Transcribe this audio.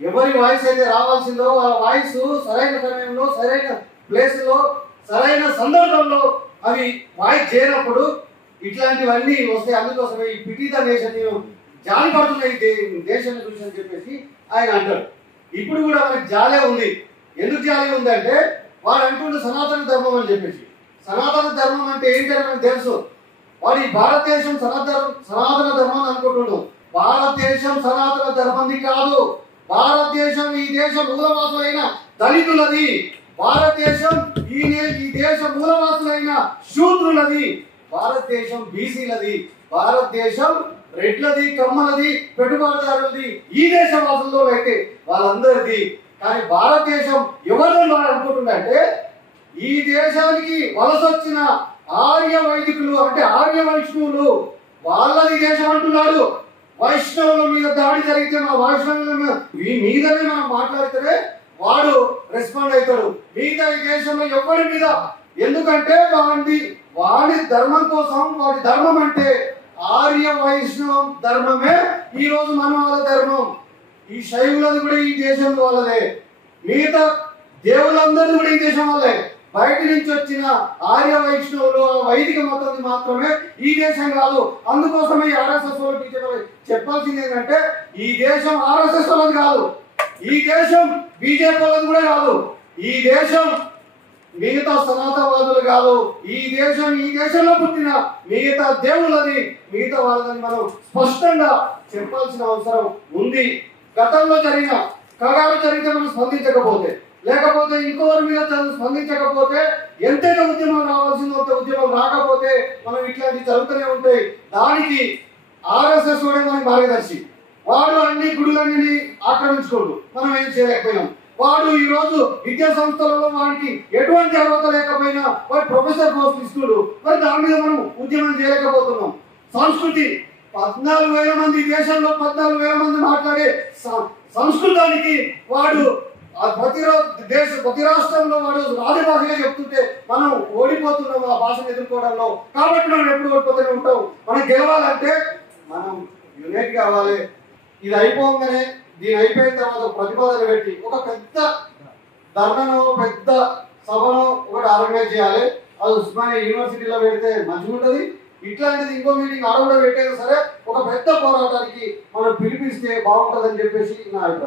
ఎవరి వాయిస్ అయితే రావాల్సిందో వాళ్ళ వాయిస్ సరైన సమయంలో సరైన ప్లేస్లో సరైన సందర్భంలో అవి వాయిస్ చేయనప్పుడు ఇట్లాంటివన్నీ వస్తాయి. అందుకోసమే ఈ పిటిత నేషన్ జాలి పడుతున్నాయి దేశాన్ని చూసి అని చెప్పేసి ఆయన అంటాడు. ఇప్పుడు కూడా మనకి జాలే ఉంది. ఎందుకు జాలి ఉందంటే వాడు అంటుండే సనాతన ధర్మం అని చెప్పేసి. సనాతన ధర్మం అంటే ఏంటని మనకు తెలుసు. వాడు ఈ భారతదేశం సనాతన ధర్మం అనుకుంటున్నాడు. భారతదేశం సనాతన ధర్మంది కాదు. భారతదేశం ఈ దేశ మూలవాసులైన దళితులది. భారతదేశం ఈ దేశ మూలవాసులైన శూద్రులది. భారతదేశం బీసీలది. భారతదేశం రెడ్లది, కమ్మలది, పెట్టుబడిదారులది, ఈ దేశ వాసుల్లో అయితే వాళ్ళందరిది. కానీ భారతదేశం ఎవరిని అనుకుంటుందంటే ఈ దేశానికి వలసొచ్చిన ఆర్య వైదికులు అంటే ఆర్య వైష్ణవులు వాళ్ళది దేశం అంటున్నాడు. వైష్ణవుల మీద దాడి జరిగితే మా వైష్ణవుల మీదనే మనం మాట్లాడితే వాడు రెస్పాండ్ అవుతాడు. మిగతా ఈ దేశంలో ఎవరి మీద, ఎందుకంటే వాడి ధర్మం కోసం, వాడి ధర్మం అంటే ఆర్య వైష్ణవ ధర్మమే ఈ రోజు మన వాళ్ళ ధర్మం. ఈ శైవులది కూడా ఈ దేశం వాళ్ళదే. మిగతా దేవులందరిది కూడా ఈ దేశం వాళ్ళే. బయట నుంచి వచ్చిన ఆర్య వైష్ణవులు వైదిక మతం మాత్రమే ఈ దేశం కాదు. అందుకోసమే ఈ ఆర్ఎస్ఎస్ వాళ్ళు చెప్పాల్సింది ఏంటంటే ఈ దేశం ఆర్ఎస్ఎస్ వాళ్ళది కాదు, ఈ దేశం బీజేపీ వాళ్ళది కూడా కాదు, ఈ దేశం మిగతా సనాతనవాదులు కాదు, ఈ దేశంలో పుట్టిన మిగతా దేవుళ్ళది, మిగతా వాళ్ళని మనం స్పష్టంగా చెప్పాల్సిన అవసరం ఉంది. గతంలో జరిగిన కగారు జరిగితే మనం స్పందించకపోతే, లేకపోతే ఇంకోరి మీద స్పందించకపోతే, ఎంతైతే ఉద్యమం రావాల్సిందో అంత ఉద్యమం రాకపోతే మనం ఇట్లాంటివి జరుగుతూనే ఉంటాయి. దానికి ఆర్ఎస్ఎస్ వాడే మనకి మార్గదర్శి. వాడు అన్ని గుడులన్నీ ఆక్రమించుకోడు, మనం ఏం చేయలేకపోయినాం. వాడు ఈ రోజు విద్యా సంస్థలలో వాడికి ఎటువంటి అర్హత లేకపోయినా వాడు ప్రొఫెసర్ పోస్ట్ ఇస్తున్నాడు. మరి దాని మీద మనం ఉద్యమం చేయలేకపోతున్నాం. సంస్కృతి 14,000 మంది దేశంలో 14,000 మంది మాట్లాడే సంస్కృతానికి వాడు ప్రతి రాష్ట్రంలో వాడు రాజభాషగా చెప్తుంటే మనం ఓడిపోతున్నాం ఆ భాషను ఎదుర్కోవడంలో. కాబట్టి మనం ఎప్పుడు ఓడిపోతూనే ఉంటాం. మనం గెలవాలంటే మనం యునైట్ కావాలి. ఇది అయిపోగానే దీని అయిపోయిన తర్వాత ప్రతిపాదన పెట్టి ఒక పెద్ద ధర్నను, పెద్ద సభను ఒకటి ఆర్గనైజ్ చేయాలి. అది ఉస్మానియా యూనివర్సిటీలో పెడితే మంచిగా ఉంటుంది. ఇట్లాంటిది ఇంకో మీటింగ్ ఆడ కూడా పెట్టేది సరే, ఒక పెద్ద పోరాటానికి మనం పిలిపిస్తే బాగుంటుందని చెప్పేసి నా అభిప్రాయం.